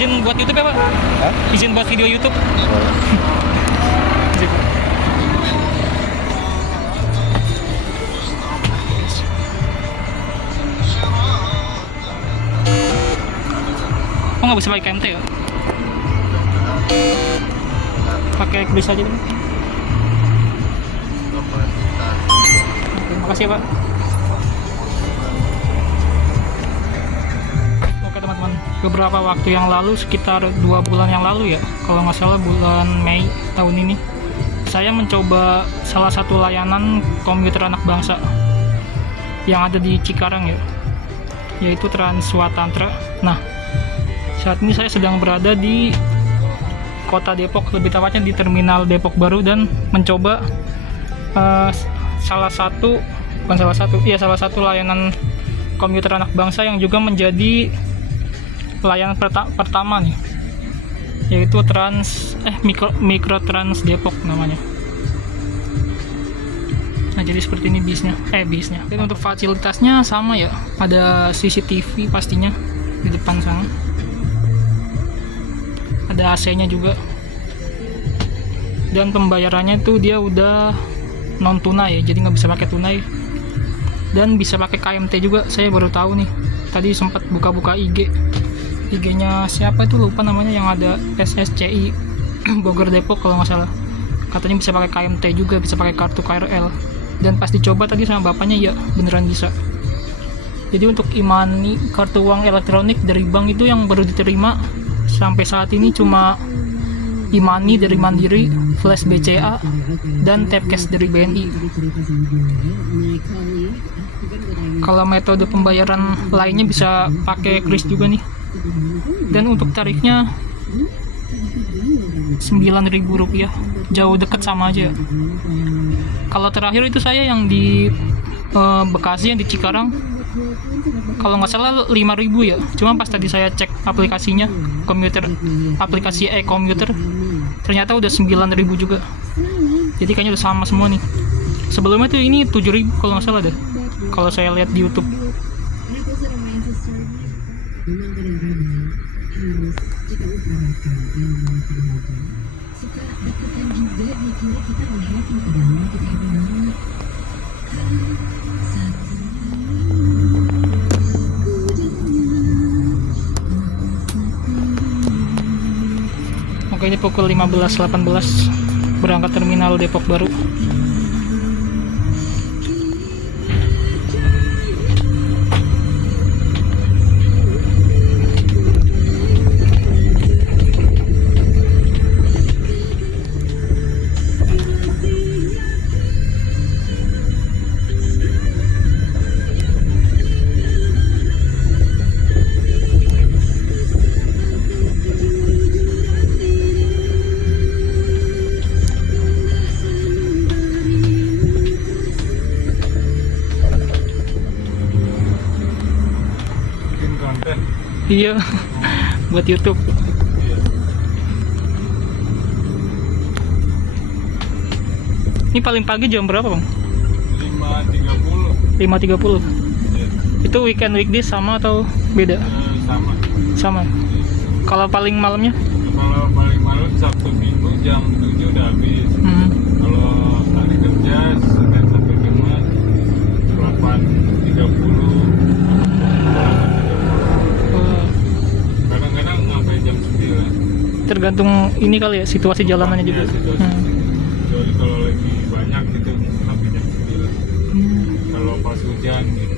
Izin buat YouTube ya Pak? Hah? Izin buat video YouTube? Oh nggak bisa pakai KMT ya? Pakai kris aja deh. Oke, makasih ya Pak. Teman-teman, beberapa waktu yang lalu, sekitar 2 bulan yang lalu ya, kalau nggak salah bulan Mei tahun ini, saya mencoba salah satu layanan komuter anak bangsa yang ada di Cikarang ya, yaitu Transwatantra. Nah, saat ini saya sedang berada di kota Depok, lebih tepatnya di Terminal Depok Baru, dan mencoba salah satu layanan komuter anak bangsa yang juga menjadi layanan pertama nih, yaitu Mikrotrans Depok namanya. Nah, jadi seperti ini bisnya. Dan untuk fasilitasnya sama ya, ada CCTV pastinya di depan sana, ada AC-nya juga, dan pembayarannya itu dia udah non tunai ya, jadi nggak bisa pakai tunai, dan bisa pakai KMT juga. Saya baru tahu nih, tadi sempat buka-buka IG-nya siapa itu, lupa namanya, yang ada SSCI Bogor Depok kalau nggak salah, katanya bisa pakai KMT juga, bisa pakai kartu KRL. Dan pas dicoba tadi sama bapaknya, ya beneran bisa. Jadi untuk e-money, kartu uang elektronik dari bank itu yang baru diterima sampai saat ini cuma e-money dari Mandiri, Flash BCA, dan Tap Cash dari BNI. Kalau metode pembayaran lainnya bisa pakai kris juga nih. Dan untuk tarifnya Rp9.000, jauh deket sama aja. Kalau terakhir itu saya yang di Bekasi, yang di Cikarang, kalau nggak salah 5.000 ya. Cuma pas tadi saya cek aplikasinya, aplikasi e-komuter, ternyata udah 9.000 juga. Jadi kayaknya udah sama semua nih. Sebelumnya tuh ini 7.000 kalau nggak salah deh, kalau saya lihat di YouTube. Oke, ini pukul 15.18, berangkat Terminal Depok Baru. Iya, buat YouTube. Ini paling pagi jam berapa, Bang? 5.30. 5.30. Itu weekend weekdays sama atau beda? Sama. Sama. Kalau paling malamnya? Kalau paling malam Sabtu Minggu jam 7 udah habis. Kalau hari kerja Senin sampai Jumat 8.30. Kadang-kadang sampai jam 9. Tergantung ini kali ya, situasi jalanannya juga. Kecuali kalau lagi banyak gitu sampai jam 9. Kalau pas hujan gitu.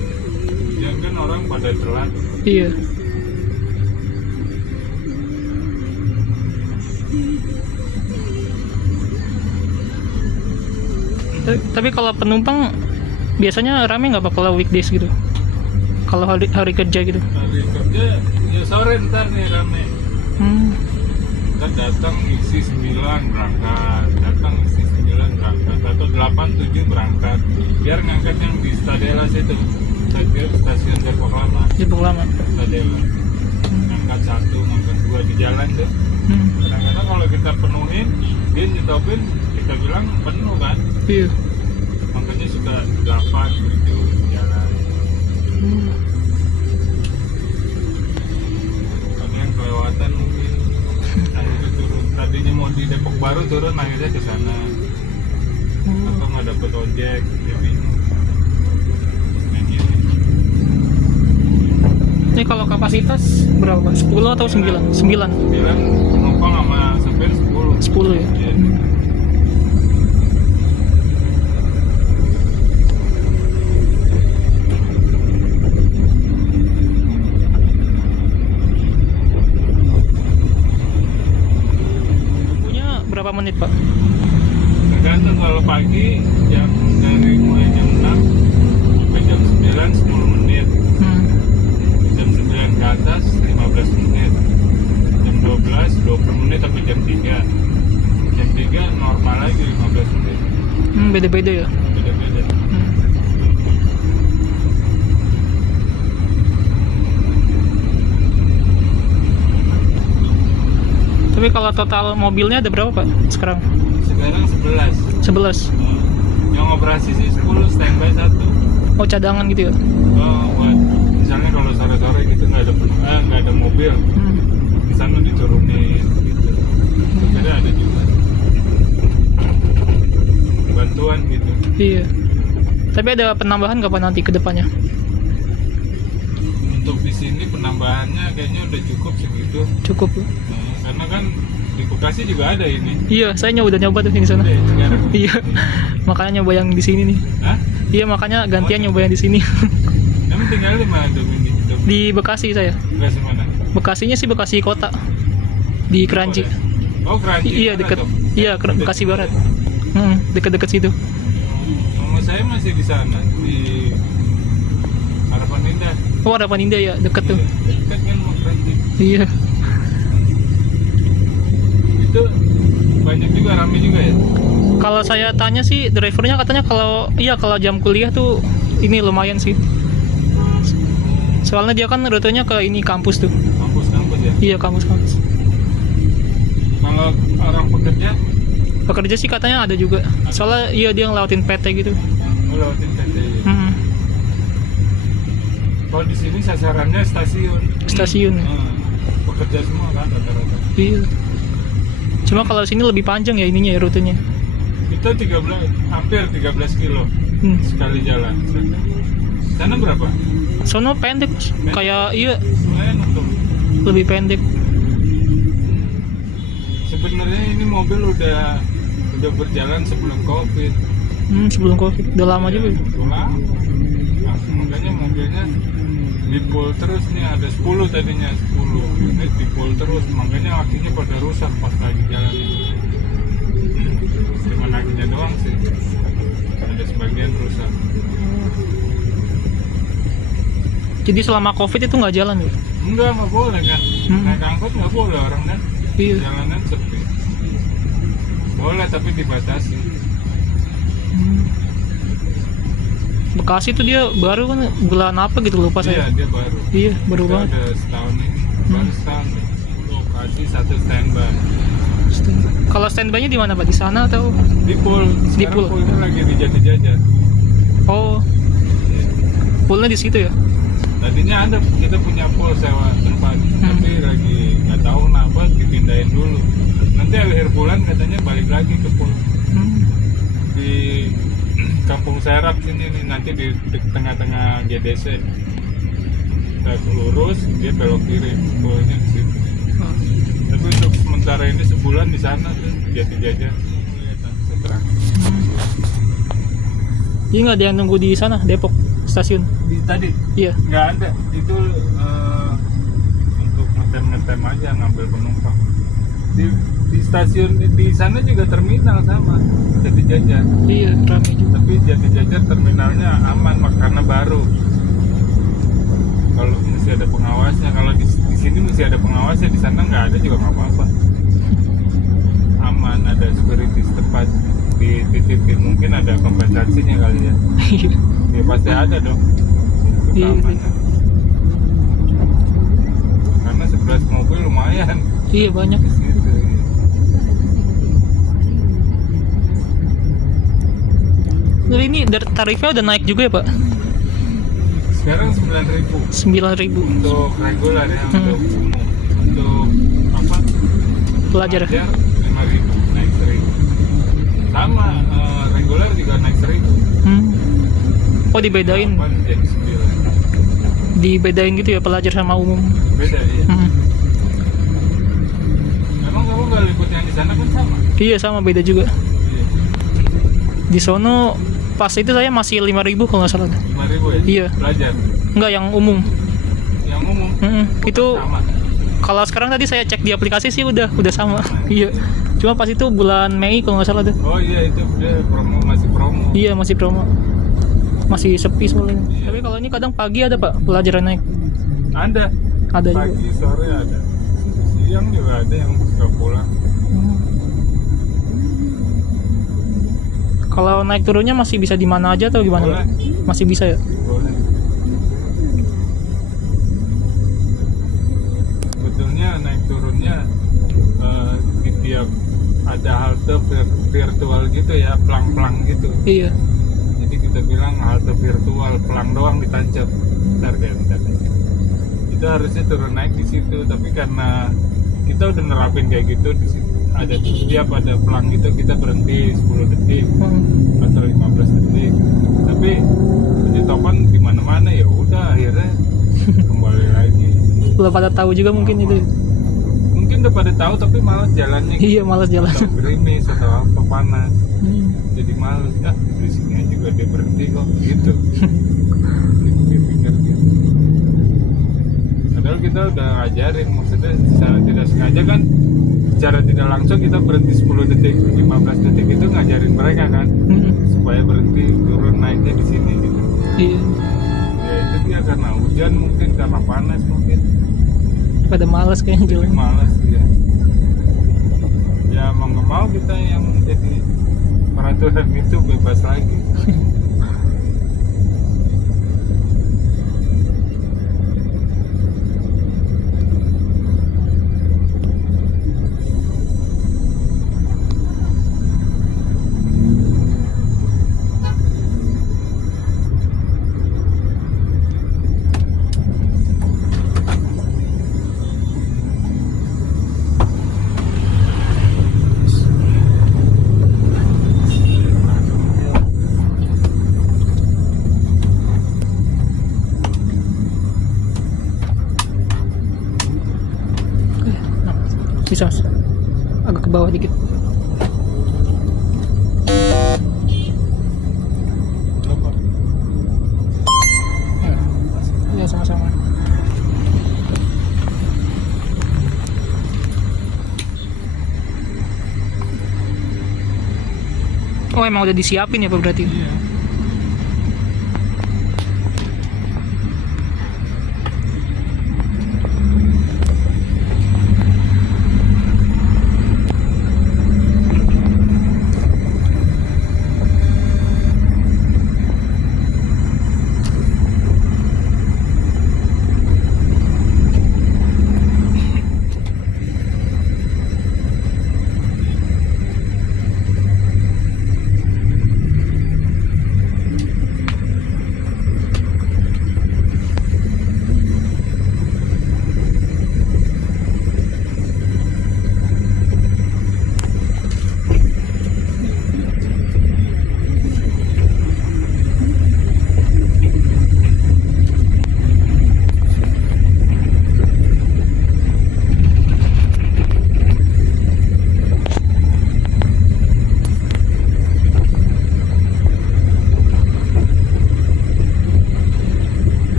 Hujan kan orang pada telat. Iya. Tapi kalau penumpang biasanya rame nggak Pak kalau weekdays gitu? Kalau hari kerja gitu? Hari kerja ya sore ntar nih rame. Ntar datang isi 9 berangkat, datang isi 9 berangkat, atau 8, 7 berangkat. Biar ngangkat yang di Stadella situ, stasiun Depok Lama. Depok Lama. Stadella. Ngangkat 1, ngangkat 2 di jalan tuh. Kadang-kadang kalau kita penuhin, dia nyetopin, kita bilang penuh kan. Iya. Makanya suka 8, 7 di jalan. Ada yang kelewatan mungkin. Akhirnya turun. Tadinya mau di Depok Baru turun, akhirnya ke sana. Atau nggak dapet ojek, dia bingung. Nah, gini. Ini kalau kapasitas berapa? 10 atau 9? 9. 9 penumpang sama supir 10. 10 ya. Iya. Punya berapa menit Pak? Tergantung kalau pagi jam dari mulai jam 6 sampai jam 9 10 menit. Jam 9 ke atas 15 menit. Jam 12 20 menit sampai jam 3. Jam 3 normal lagi 15 menit. Beda-beda ya. Beda-beda. Tapi kalau total mobilnya ada berapa Pak sekarang? Sekarang 11. 11. Yang operasi sih 10, standby 1. Oh cadangan gitu ya? Oh, buat misalnya kalau sore-sore gitu nggak ada mobil, di sana diturunin gitu. Sebenarnya ada juga bantuan gitu. Iya. Tapi ada penambahan nggak Pak nanti ke depannya? Untuk di sini penambahannya kayaknya udah cukup segitu. Cukup. Karena kan di Bekasi juga ada ini. Iya, saya udah nyoba tuh yang di sana. Sekarang. Iya. Makanya nyoba yang di sini nih. Hah? Iya, makanya gantian nyoba yang di sini. Emang tinggal di mana Domini? Di Bekasi saya. Bekasi mana? Bekasinya sih Bekasi kota. Di Keranji. Oh, Keranji. Iya, dekat. Iya, Bekasi Barat. Dekat-dekat situ. Sama saya masih di sana, di Harapan Indah. Oh, Harapan Indah ya, dekat tuh. Dekat kan sama Keranji. Iya. Itu banyak juga, ramai juga ya? Kalau saya tanya sih drivernya katanya kalau jam kuliah tuh ini lumayan sih. Soalnya dia kan rutenya ke ini kampus tuh. Kampus ya? Iya, kampus. Kalau orang Pekerja sih katanya ada juga. Soalnya iya dia ngelewatin PT gitu. lewatin PT. Kalau di sini sasarannya stasiun. Stasiun. Pekerja semua kan rata-rata. Iya. Cuma kalau sini lebih panjang ya ininya ya rutenya. Itu hampir 13 kilo sekali jalan. Sana berapa? Sono pendek. Kayak iya Lumayan untuk. lebih pendek. Sebenarnya ini mobil udah berjalan sebelum COVID. Sebelum COVID. Udah lama juga. Udah lama. Nah, makanya mobilnya dipul terus nih, ada 10 tadinya 10 unit dipul terus, makanya akinya pada rusak pas lagi jalan ini. Cuma akinya doang sih, ada sebagian rusak. Jadi selama COVID itu nggak jalan ya? Nggak boleh kan, naik angkot nggak boleh orang kan, Iya. jalanan sepi. Boleh tapi dibatasi. Bekasi tuh dia baru kan bulan apa gitu lupa Iya, saya. dia baru. Iya, baru Dia banget. ada setahun ini, baru setahun. Lokasi 1 standby. Kalau standby-nya di mana Pak? Di sana atau? Di pool. Di Sekarang pool. poolnya lagi di Jati Jajar. Oh, poolnya di situ ya? Tadinya ada kita punya pool sewa tempat, tapi lagi nggak tahu kenapa dipindahin dulu. Nanti akhir bulan katanya balik lagi ke pool di Kampung Serap sini nih, nanti di tengah-tengah GDC. Kita lurus, dia belok kiri, poolnya di situ. Tapi untuk sementara ini sebulan di sana tuh Jati Jajar. Seterang. Jadi nggak ada yang nunggu di sana Depok stasiun? Tadi? Iya. Nggak ada. Itu untuk ngetem aja ngambil penumpang. Di stasiun di sana juga terminal sama Jati Jajar. Iya, ramai juga. Tapi Jati Jajar terminalnya aman karena baru. Kalau mesti ada pengawasnya, kalau di sini mesti ada pengawasnya, di sana nggak ada juga nggak apa-apa. Aman, ada security setempat dititipin, mungkin ada kompensasinya kali ya. Ya pasti ada dong. Iya. Karena 11 mobil lumayan. Iya, banyak. Di situ. Jadi ini tarifnya udah naik juga ya Pak? Sekarang 9.000 9.000 untuk reguler ya, untuk umum. Untuk apa? pelajar. 5.000 naik 1.000. Sama reguler juga naik 1.000. Oh, dibedain. 8 jadi 9. Dibedain gitu ya pelajar sama umum. Beda ya. Emang kamu nggak ikut yang di sana kan sama? Iya, sama, beda juga. Iya. Di sono pas itu saya masih 5.000 kalau nggak salah. 5.000 ya? Iya. Pelajar. Enggak, yang umum. Yang umum. Itu Sama. kalau sekarang tadi saya cek di aplikasi sih udah sama. Iya. Cuma pas itu bulan Mei kalau nggak salah tuh. Oh iya, itu dia masih promo. Iya, masih promo. Masih sepi soalnya. Iya. Tapi kalau ini kadang pagi ada Pak pelajaran naik. Ada. Ada juga. Pagi sore ada. Siang juga ada yang suka pulang. Kalau naik turunnya masih bisa di mana aja atau gimana? Boleh. Pak? Masih bisa ya? Boleh. Sebetulnya naik turunnya di tiap ada halte virtual gitu ya, pelang-pelang gitu. Iya. Jadi kita bilang halte virtual, pelang doang ditancap. Bentar. Itu harusnya turun naik di situ, tapi karena kita udah nerapin kayak gitu di situ. Ada setiap ada pelang gitu kita berhenti 10 detik atau 15 detik. Tapi penyetopan di mana-mana ya udah akhirnya kembali lagi. Belum pada tahu juga mungkin itu. Mungkin udah pada tahu tapi malas jalannya. Iya, malas jalan. Atau gerimis atau apa panas. Jadi malas. Di sini aja juga dia berhenti kok gitu. Pikir-pikir gitu. Padahal kita udah ngajarin, maksudnya secara tidak sengaja kan, secara tidak langsung kita berhenti 10 detik, 15 detik itu ngajarin mereka kan, supaya berhenti turun naiknya di sini gitu. Iya. Ya itu dia karena hujan mungkin, karena panas mungkin. Pada malas kayaknya Jadi jalan. malas ya. Ya mau nggak mau kita yang jadi peraturan itu bebas lagi. Bisa Mas. Agak ke bawah dikit. Ya, sama-sama. Oh, emang udah disiapin ya Pak berarti? Iya.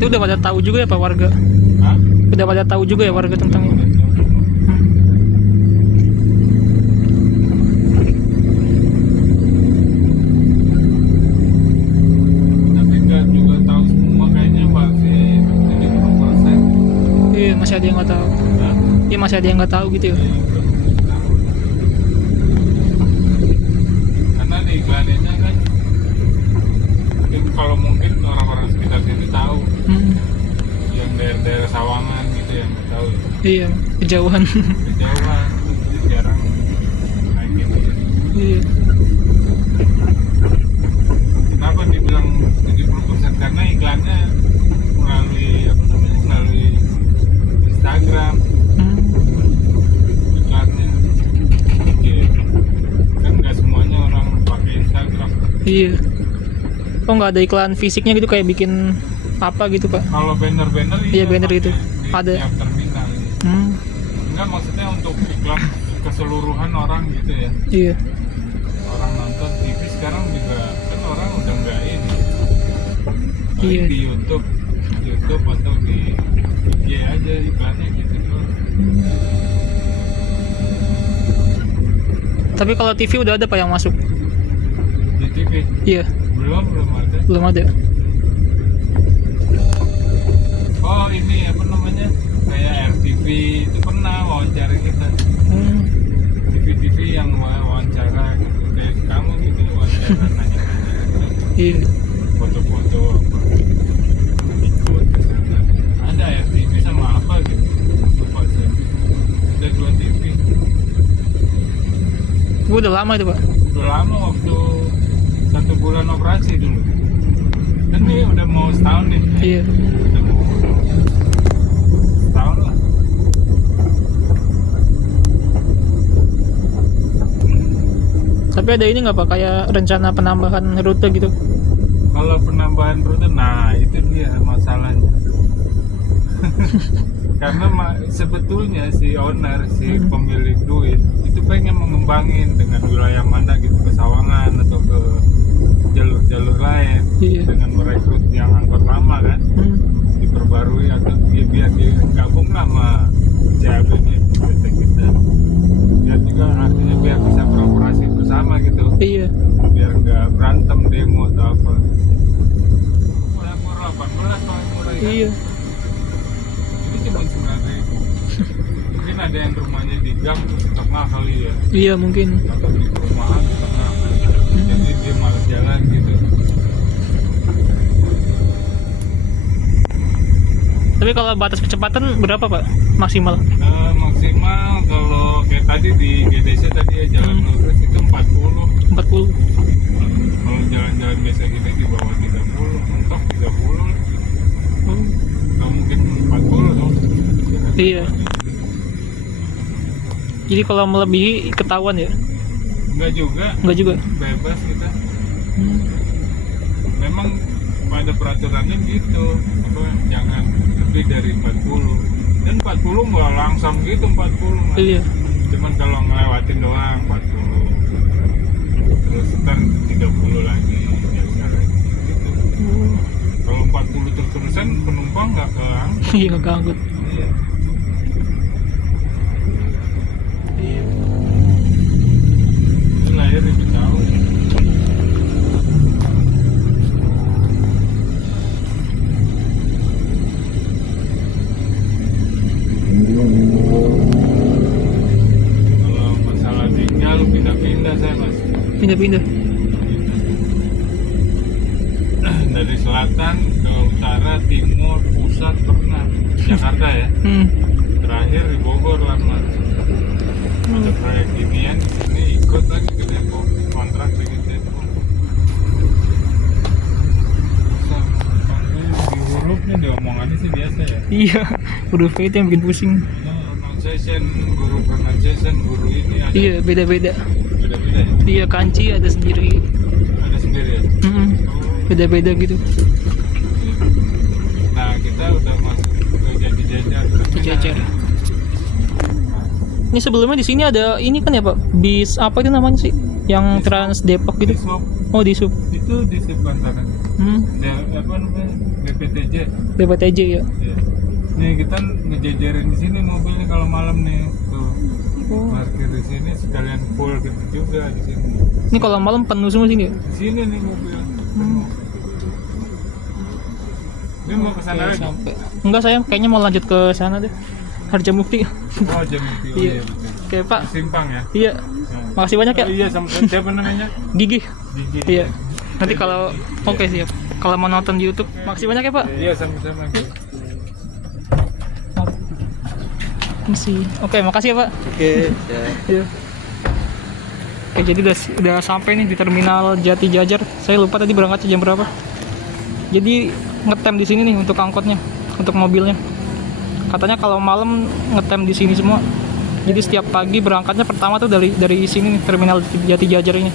berarti udah pada tahu juga ya Pak warga? Hah? Udah pada tahu juga ya warga tentang ini? Tapi nggak juga tahu semua, kayaknya masih 70%. Iya, masih ada yang nggak tahu. Hah? Iya, masih ada yang nggak tahu gitu ya. Iya, belum tahu. Karena di iklaninnya kan kalau mungkin orang-orang sekitar sini tahu, yang daerah-daerah Sawangan gitu yang nggak tahu. Iya, kejauhan. Kejauhan, jadi jarang naik gitu. Iya. Kenapa dibilang 70%? Karena iklannya melalui apa namanya, melalui Instagram iklannya. Gitu. Kan nggak semuanya orang pakai Instagram. Iya. Oh, nggak ada iklan fisiknya gitu kayak bikin apa gitu Pak? Kalau banner-banner Iya, banner gitu. di Ada. tiap terminal. Enggak, maksudnya untuk iklan keseluruhan orang gitu ya. Iya. Orang nonton TV sekarang juga kan orang udah nggak ini. Paling Iya. di YouTube atau di IG aja iklannya gitu doang. Tapi kalau TV udah ada Pak yang masuk? Di TV Iya, belum ada. belum ada. Oh, ini apa namanya, kayak RTV itu pernah wawancara kita. TV yang wawancara gitu, kayak kamu gitu wawancara nanya-nanya gitu. Iya. Foto-foto apa, ikut ke sana. Ada RTV sama apa gitu, lupa sih. Ada 2 TV. Udah lama itu Pak? Udah lama, waktu 1 bulan operasi dulu. Kan ini udah mau setahun nih. Iya. Udah mau setahun lah. Tapi ada ini nggak Pak kayak rencana penambahan rute gitu? Kalau penambahan rute, nah itu dia masalahnya. Karena sebetulnya si owner, si pemilik duit itu pengen mengembangin dengan wilayah mana gitu, ke Sawangan atau ke jalur-jalur lain. Iya. Dengan merekrut yang angkot lama kan, diperbarui atau biar digabung sama CAB nya, PT kita. Biar juga artinya biar bisa beroperasi bersama gitu. Iya. Biar nggak berantem demo atau apa. Umur 18 tahun mulai kan? Iya. Ini cuma 9.000. Mungkin ada yang rumahnya di gang terus tengah kali ya, Iya mungkin. atau di perumahan tengah. Jadi dia malas jalan gitu. Tapi kalau batas kecepatan berapa Pak maksimal? Maksimal kalau kayak tadi di GDC tadi ya, jalan lurus itu 40. 40. Kalau jalan-jalan biasa gini di bawah 30, mentok 30. Nggak mungkin 40 dong. Iya. Jadi kalau melebihi ketahuan ya? Enggak juga, Enggak juga. bebas kita. Memang pada peraturannya gitu, apa, jangan lebih dari 40. Dan 40 nggak langsung gitu, 40 mah. Iya. Cuman kalau ngelewatin doang 40. Terus ntar 30 lagi biasa lagi gitu. Kalau 40 terus-terusan penumpang nggak keangkut. Iya nggak keangkut. Iya. Iya. Itu lahir di tahun. Kalau masalah tinggal pindah-pindah saya mas. Pindah-pindah. Dari selatan ke utara, timur, pusat pernah. Jakarta ya. Terakhir di Bogor lama. Ada proyek ginian di sini, ikut lagi ke Depok, kontrak bikin Depok. Sampai di hurufnya diomongannya sih biasa ya. Iya. Huruf itu yang bikin pusing. Pronunciation, guru pronunciation, guru ini ada Iya beda-beda. beda-beda ya. Iya kanji ada sendiri. Ada sendiri ya. Beda-beda gitu. Nah kita udah masuk ke Jati-Jajar. Sejajar. Ini sebelumnya di sini ada ini kan ya Pak, bis apa itu namanya sih? Yang Trans Depok di gitu. sub Oh, di sub. itu di sub Bantaran. Apa namanya, BPTJ. BPTJ ya. Ya. Nih kita ngejejerin di sini mobilnya kalau malam nih tuh. Oh. Parkir di sini sekalian full gitu juga di sini. Ini kalau malam penuh semua sini ya? Di sini nih mobil. Ini mau ke sana Oke, lagi? sampai. Enggak, saya kayaknya mau lanjut ke sana deh. Harjamukti. Oh, jam itu. Iya. Iya, betul. Oke, Pak. Simpang ya. Iya. Makasih banyak ya. Oh, iya, sama siapa namanya? Gigi. Gigi. Iya. Nanti kalau oke siap. Kalau mau nonton di YouTube, makasih banyak ya, Pak. Iya, sama-sama. Misi. Oke, makasih ya, Pak. Oke, ya. Iya. Oke, jadi udah sampai nih di terminal Jati Jajar. Saya lupa tadi berangkatnya jam berapa. Jadi ngetem di sini nih untuk angkotnya, untuk mobilnya. Katanya kalau malam ngetem di sini semua. Jadi setiap pagi berangkatnya pertama tuh dari sini nih, terminal Jati Jajar ini.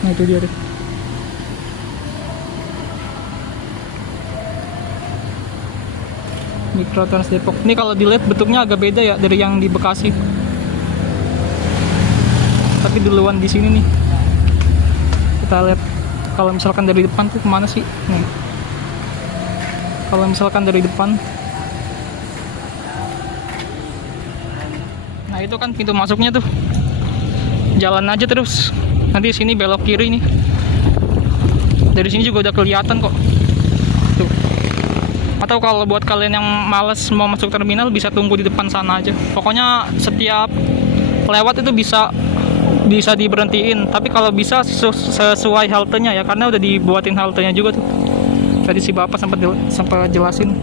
Nah, itu dia deh. Mikrotrans Depok. Ini kalau dilihat bentuknya agak beda ya dari yang di Bekasi. Tapi duluan di sini nih. Kita lihat kalau misalkan dari depan tuh kemana sih? Nih. Kalau misalkan dari depan. Nah, itu kan pintu masuknya tuh. Jalan aja terus. Nanti sini belok kiri nih. Dari sini juga udah kelihatan kok. Tuh. Atau kalau buat kalian yang males mau masuk terminal bisa tunggu di depan sana aja. Pokoknya setiap lewat itu bisa diberhentiin. Tapi kalau bisa sesuai haltenya ya, karena udah dibuatin haltenya juga tuh. Tadi si bapak sempat jelasin.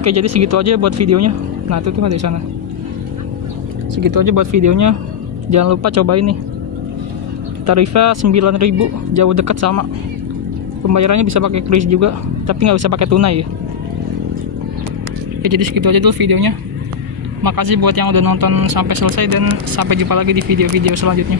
Oke, jadi segitu aja buat videonya. Nah, itu tuh ada di sana. Segitu aja buat videonya. Jangan lupa cobain nih. Tarifnya 9.000, jauh dekat sama. Pembayarannya bisa pakai kris juga, tapi nggak bisa pakai tunai ya. Oke, jadi segitu aja dulu videonya. Makasih buat yang udah nonton sampai selesai dan sampai jumpa lagi di video-video selanjutnya.